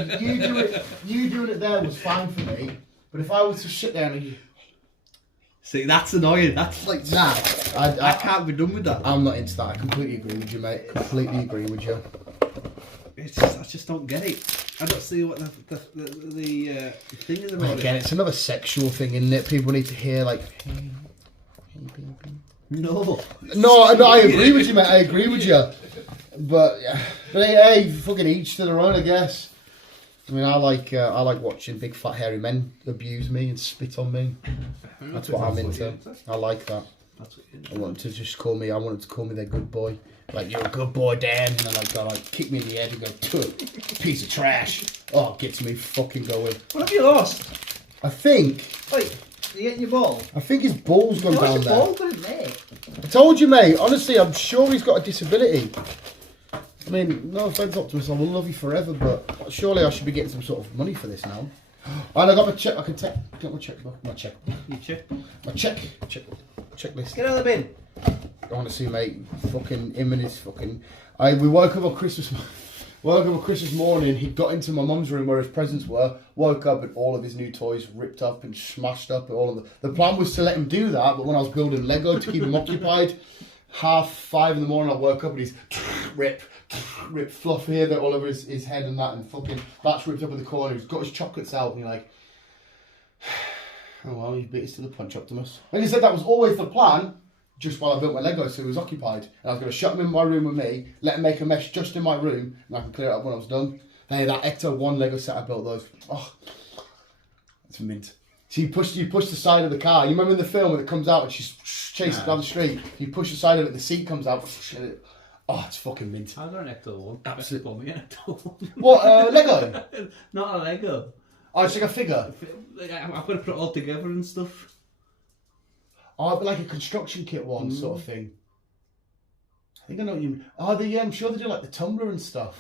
you doing it there was fine for me. But if I was to sit there and See, that's annoying. That's like I can't be done with that. I'm not into that. I completely agree with you, mate. Completely agree with you. It's just, I just don't get it. I don't see what the thing is about Again, it. it's another sexual thing, isn't it? People need to hear like. No, I agree with you, mate. I agree with you. But hey, fucking each to their own, I guess. I mean, I like watching big fat hairy men abuse me and spit on me. That's what I'm into. I like that. That's what I want them to just call me. I want them to call me their good boy. Like, you're a good boy, Dan. And then like kick me in the head and go, piece of trash. Oh, it gets me fucking going. What have you lost? I think Wait, you getting your ball? his ball's gone down What's the there. ball doing there? I told you, mate. Honestly, I'm sure he's got a disability. I mean, no offense, Optimus. I will love you forever, but surely I should be getting some sort of money for this now. And I got my check. I can get my checkbook. My checklist. Get out of the bin. Honestly, mate, fucking him and his fucking. We woke up on Christmas. Woke up on Christmas morning. He got into my mum's room where his presents were. Woke up and all of his new toys ripped up and smashed up. And all of the plan was to let him do that, but when I was building Lego to keep him occupied, 5:30 in the morning, I woke up and he's rip fluff here that all over his head and that, and fucking that's ripped up in the corner. He's got his chocolates out, and you're like, oh well, he beat us to the punch, Optimus. And he said that was always the plan, just while I built my Lego, so he was occupied. And I was going to shut him in my room with me, let him make a mess just in my room, and I can clear it up when I was done. Hey, that Ecto 1 Lego set I built, those. Oh, it's mint. So you push the side of the car. You remember in the film when it comes out and she's chasing down the street? You push the side of it, the seat comes out. Oh, it's fucking mint. I got an Ecto 1. Absolutely. Bought me an Ecto 1. What, Lego? Not a Lego. Oh, it's like a figure. I've got to put it all together and stuff. Oh, like a construction kit one sort of thing. I think I know what you mean. Oh, I'm sure they do like the tumbler and stuff.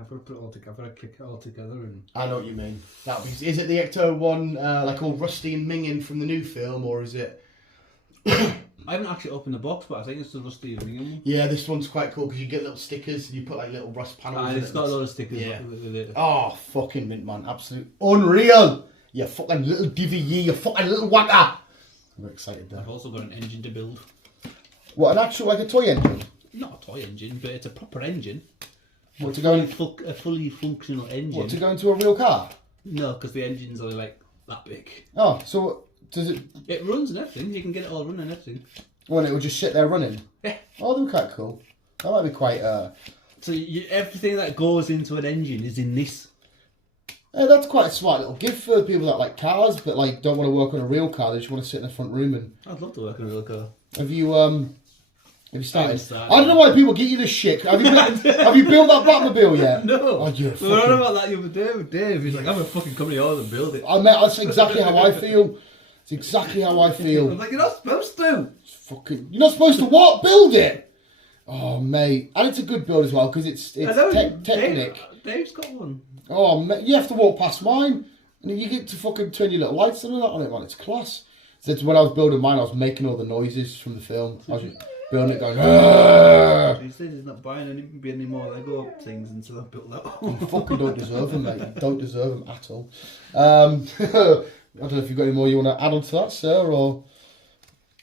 I've got to put it all together. I click it all together and. I know what you mean. Is it the Ecto one, like all rusty and minging from the new film, or is it? I haven't actually opened the box, but I think it's the rusty and minging one. Yeah, this one's quite cool because you get little stickers and you put like little rust panels. It's got a lot of stickers. Yeah. With it. Oh, fucking mint, man! Absolute unreal. You fucking little DVE, you fucking little wanker. I'm excited there. I've also got an engine to build. What, an actual like a toy engine? Not a toy engine, but it's a proper engine. What, to go in, a fully functional engine. what, to go into a real car? No, because the engine's only like that big. Oh, so does it? It runs and everything. You can get it all running and everything. Well, it will just sit there running. Yeah. Oh, they're quite cool. That might be quite. So everything that goes into an engine is in this. Yeah, that's quite a smart little gift for people that like cars, but like don't want to work on a real car. They just want to sit in the front room and. I'd love to work on a real car. Have you started? I haven't started. I don't know why people get you this shit. Have you built that Batmobile yet? No. Oh, you're we were on about that the other day with Dave. He's like, I'm a fucking company order and build it. That's exactly how I feel. It's exactly how I feel. I'm like, you're not supposed to. You're not supposed to what? Build it. Oh, mate, and it's a good build as well because it's Technic. Dave's got one. Oh, mate, you have to walk past mine, and you get to fucking turn your little lights and all that on it, man. It's class. So when I was building mine, I was making all the noises from the film. I was just building it, going. He says he's not buying any more Lego things until I've built that one. You fucking don't deserve them, mate. You don't deserve them at all. I don't know if you've got any more you want to add on to that, sir, or.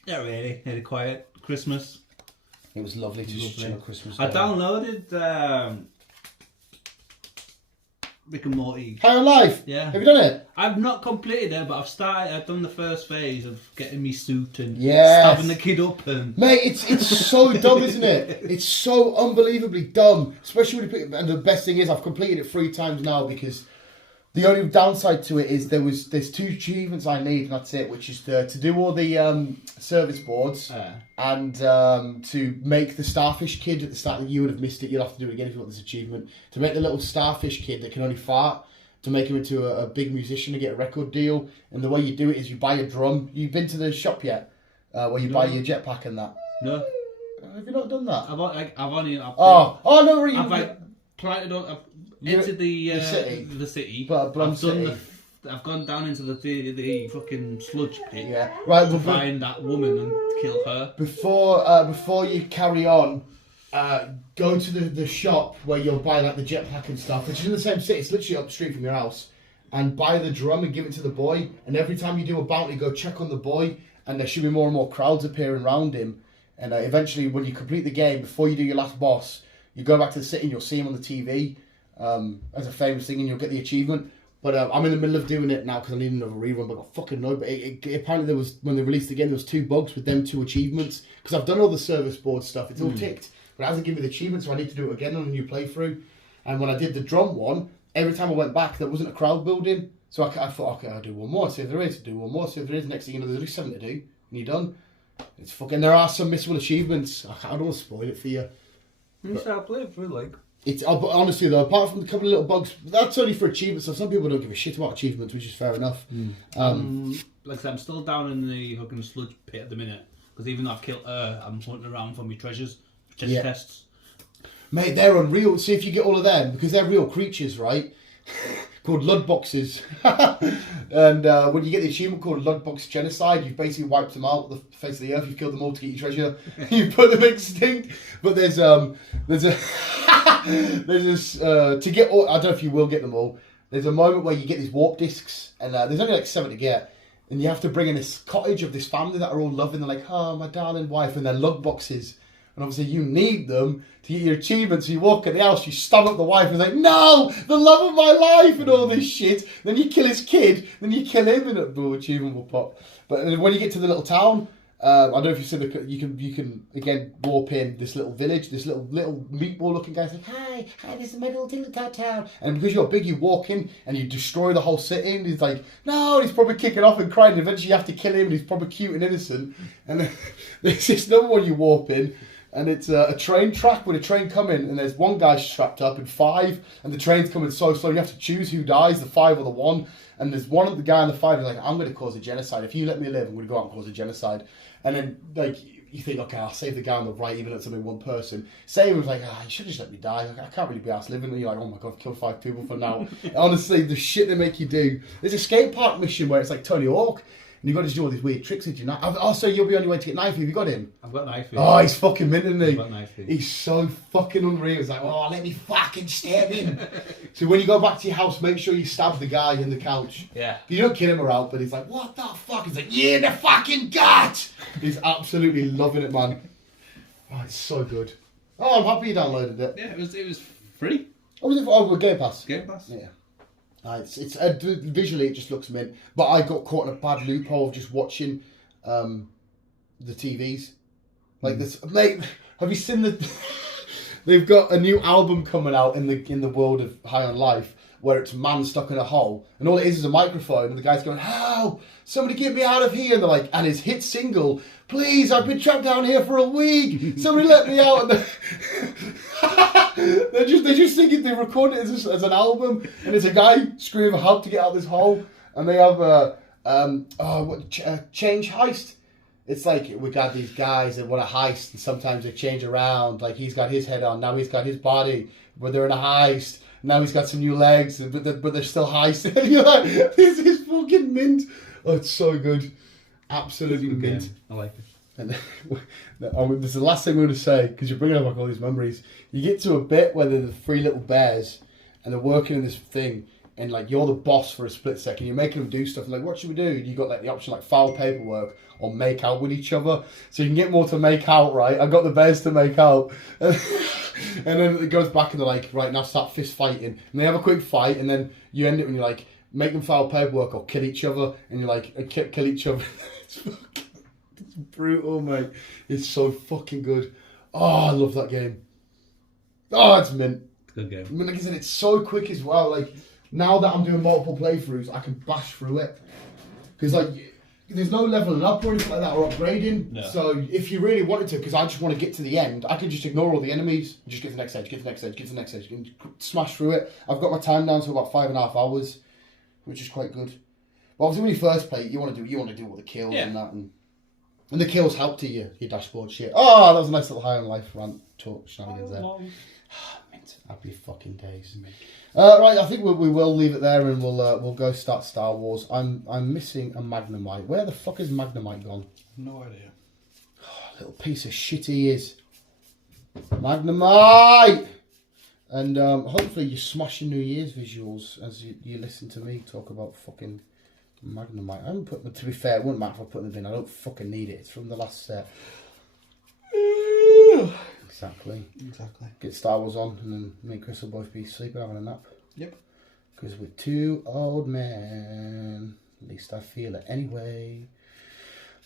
Yeah, really. Had a quiet Christmas. It was lovely to just chill on Christmas Day. I downloaded Rick and Morty. High on Life? Yeah. Have you done it? I've not completed it, but I've done the first phase of getting me suit and Yes. stabbing the kid up and. Mate, it's so dumb, isn't it? It's so unbelievably dumb. Especially when you pick, and the best thing is I've completed it 3 times now because the only downside to it is there's 2 achievements I need, and that's it, which is to do all the service boards and to make the starfish kid at the start. You would have missed it. You'll have to do it again if you want this achievement. To make the little starfish kid that can only fart, to make him into a big musician to get a record deal. And the way you do it is you buy a drum. You've been to the shop yet? Where you buy your jetpack and that? No. Have you not done that? I've only. No, really. I've planted on. I've entered the city. But I've gone down into the fucking sludge pit. Yeah, right. To find that woman and kill her. Before you carry on, go to the shop where you'll buy like the jetpack and stuff, which is in the same city. It's literally up the street from your house. And buy the drum and give it to the boy. And every time you do a bounty, go check on the boy, and there should be more and more crowds appearing around him. And eventually, when you complete the game, before you do your last boss, you go back to the city and you'll see him on the TV. As a famous thing, and you'll get the achievement. But I'm in the middle of doing it now because I need another rerun. But I got fucking no. But apparently there was, when they released the game, there was 2 bugs with them 2 achievements. Because I've done all the service board stuff, it's all ticked, but it hasn't given me the achievement, so I need to do it again on a new playthrough. And when I did the drum one, every time I went back, there wasn't a crowd building. So I thought, okay, I'll do one more, see if there is. Do one more, see if there is. Next thing you know, there's at least 7 to do, and you're done. It's fucking. There are some missable achievements. I don't want to spoil it for you. You start playing through like. But honestly though, apart from a couple of little bugs, that's only for achievements. So some people don't give a shit about achievements, which is fair enough. Like I said, I'm still down in the fucking sludge pit at the minute because even though I've killed her, I'm hunting around for my treasures, tests. Mate, they're unreal. See if you get all of them because they're real creatures, right? Called Ludboxes. And when you get the achievement called Ludbox Genocide, you've basically wiped them out of the face of the earth. You've killed them all to get your treasure. You put them extinct. But there's this to get all. I don't know if you will get them all. There's a moment where you get these warp discs, and there's only like 7 to get, and you have to bring in this cottage of this family that are all loving. They're like, oh, my darling wife, and they're lug boxes. And obviously you need them to get your achievements. So you walk in the house, you stab up the wife and it's like, no, the love of my life and all this shit. Then you kill his kid, then you kill him and the achievement will pop. But when you get to the little town, I don't know if you've seen you can again warp in this little village, this little meatball looking guy's like, hi, this is my little town. And because you're big, you walk in and you destroy the whole city. And he's like, no, and he's probably kicking off and crying. And eventually you have to kill him and he's probably cute and innocent. And then there's this number one you warp in. And it's a train track with a train coming, and there's one guy strapped up and 5, and the train's coming so slow. You have to choose who dies, the 5 or the 1. And there's one of the guy on the 5 who's like, I'm going to cause a genocide. If you let me live, I'm going to go out and cause a genocide. And then like you think, okay, I'll save the guy on the right, even though it's only one person. Save him's like, you should just let me die. I can't really be arsed living. And you're like, oh my god, I've killed 5 people for now. Honestly, the shit they make you do. There's a skate park mission where it's like Tony Hawk. And you've got to do all these weird tricks with you. Also, you'll be on your way to get Knifey. Have you got him? I've got Knifey. Oh, he's fucking mint, isn't he? I've got Knifey. He's so fucking unreal. He's like, oh, let me fucking stab him. So when you go back to your house, make sure you stab the guy in the couch. Yeah. You don't kill him or out, but he's like, what the fuck? He's like, yeah, the fucking gut. He's absolutely loving it, man. Oh, it's so good. Oh, I'm happy you downloaded it. Yeah, it was free. Oh, was it? Oh, with Game Pass. Game Pass. Yeah. It's visually it just looks mint, but I got caught in a bad loophole of just watching the TVs. Like this, mate. Have you seen the? They've got a new album coming out in the world of High on Life where it's man stuck in a hole, and all it is a microphone, and the guy's going, "Help! Somebody get me out of here!" And they're like, and his hit single, "Please, I've been trapped down here for a week. Somebody let me out!" And they just think they record it as an album, and it's a guy screaming for help to get out of this hole, and they have change heist. It's like we got these guys that want to heist, and sometimes they change around. Like he's got his head on, now he's got his body, but they're in a heist. Now he's got some new legs, but they're still heisting. And you're like, this is fucking mint. Oh, it's so good, absolutely mint. Game. I like it. And this is the last thing I'm going to say, because you're bringing up all these memories. You get to a bit where they're the 3 little bears, and they're working in this thing, and like you're the boss for a split second. You're making them do stuff. And like, what should we do? And you got like the option like file paperwork or make out with each other. So you can get more to make out, right? I got the bears to make out, and then it goes back and they're like, right, now start fist fighting, and they have a quick fight, and then you end it when you're like, make them file paperwork or kill each other, and you're like, kill each other. It's brutal, mate. It's so fucking good. Oh, I love that game. Oh, it's mint. Good game. I mean, like I said, it's so quick as well. Like, now that I'm doing multiple playthroughs, I can bash through it. Because, like, there's no leveling up or anything like that or upgrading. No. So, if you really wanted to, because I just want to get to the end, I can just ignore all the enemies, just get to the next stage, get to the next stage, get to the next stage, and smash through it. I've got my time down to about 5.5 hours, which is quite good. But obviously, when you first play, you want to do all the kills and that, and the kills help to your dashboard shit. Oh, that was a nice little High on Life rant talk shenanigans there. Happy fucking days. Right, I think we will leave it there, and we'll go start Star Wars. I'm missing a Magnemite. Where the fuck is Magnemite gone? No idea. Little piece of shit he is. Magnemite! And hopefully you're smashing New Year's visuals as you listen to me talk about fucking Magnemite. I haven't put them, to be fair, it wouldn't matter if I put them in. I don't fucking need it. It's from the last set. Exactly. Get Star Wars on, and then me and Chris will both be sleeping, having a nap. Yep. Because we're 2 old men. At least I feel it anyway.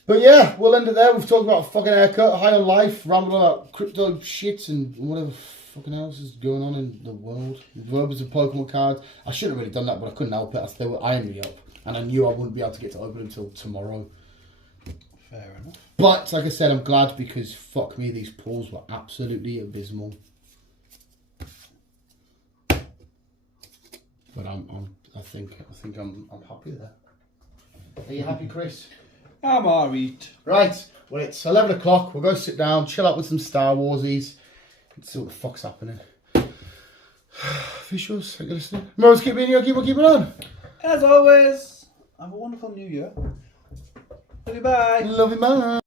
But yeah, we'll end it there. We've talked about a fucking haircut, High on Life, rambling about crypto shit and whatever fucking else is going on in the world. Verbs and Pokemon cards. I should have really done that, but I couldn't help it. They were eyeing me up, and I knew I wouldn't be able to get to open them until tomorrow. Fair enough. But like I said, I'm glad, because fuck me, these pulls were absolutely abysmal. But I think I'm happy there. Are you happy, Chris? I'm alright. Right. Well, it's 11 o'clock. We'll go sit down, chill out with some Star Warsies, and see what the fuck's happening. Visuals, thank you for listening. Remember to keep being you, keep it on. As always, have a wonderful new year. Love you, bye. Love you, man.